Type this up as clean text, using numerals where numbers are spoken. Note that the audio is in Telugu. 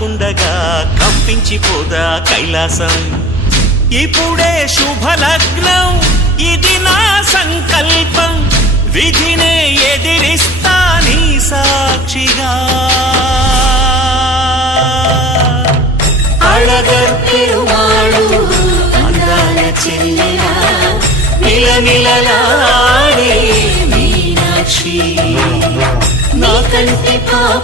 కాకుండగా కంపించిపోదా కైలాసం. ఇప్పుడే శుభలగ్నం, ఇది నా సంకల్పం, విధినే ఎదిరిస్తా నీ సాక్షిగా. అళగర్ పెరుమాళు అందాల చెల్లెలా నిలనిలలాడే మీనాక్షి, నా కంటి పాప